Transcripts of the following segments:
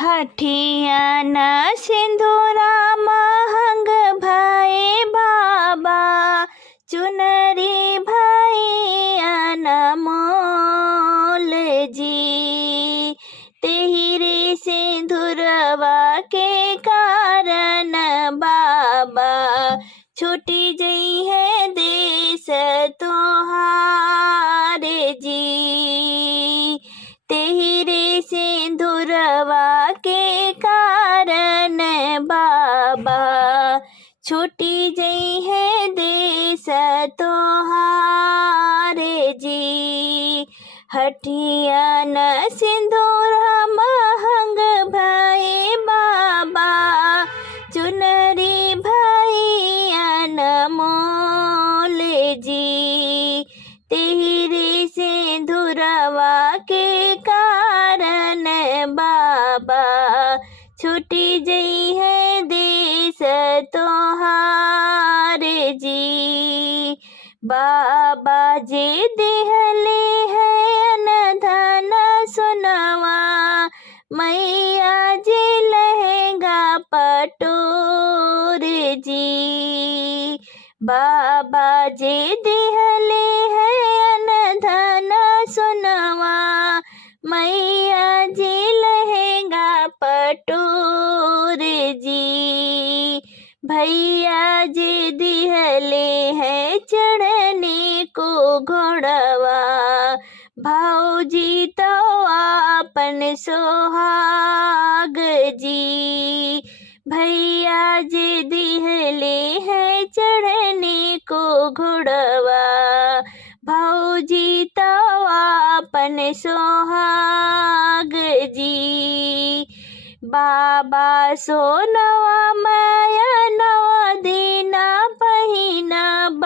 हठिया न सिंधुरा महंग भये बाबा, चुनरी भई अनमोल जी। तेहरे सिंधुरवा के कारण बाबा, छूटी जई है देश तोहार जी। तेहरे सिंधुरवा के कारण बाबा, छूटी जई है देश तोहार जी। हठिया न सिंधुरा महंग भये बाबा, चुनरी भई अनमोल जी। तेहरे सिंधुरवा के कारण बाबा, छूटी जई है देश तोहार जी। बाबा जे दिहले है अनधन सोनवा, मैया जे लहंगा पटोर जी। बाबा जे दिहले है अनधन सोनवा, मैया जे लहंगा पटोर जी। भैया जे दिहले है चढ़ने को घोड़वा, भाऊजी तो आपन सोहाग जी। भैया जे दिहले है चढ़ने को घोड़वा, भाऊजी तो आपन सोहाग जी। बाबा सोनवा माया नवा दीना पहिनब,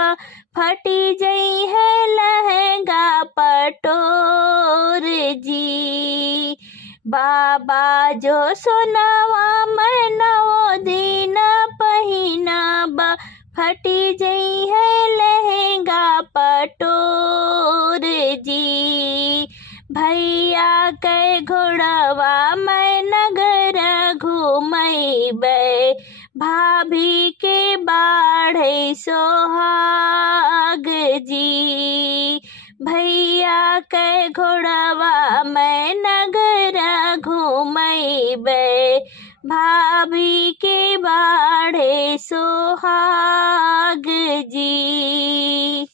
फटी जई है लहंगा पटोर जी। बाबा जो सोनवा मैं नवो दिन पहिनब, फटी जई है लहंगा पटोर जी। भैया के घोड़वा मैं नगर घूमैबै, भाभी के बाढ़े सोहाग जी। भैया के घोड़वा मैं नगर घूमैबै, भाभी के बाढ़े सोहाग जी।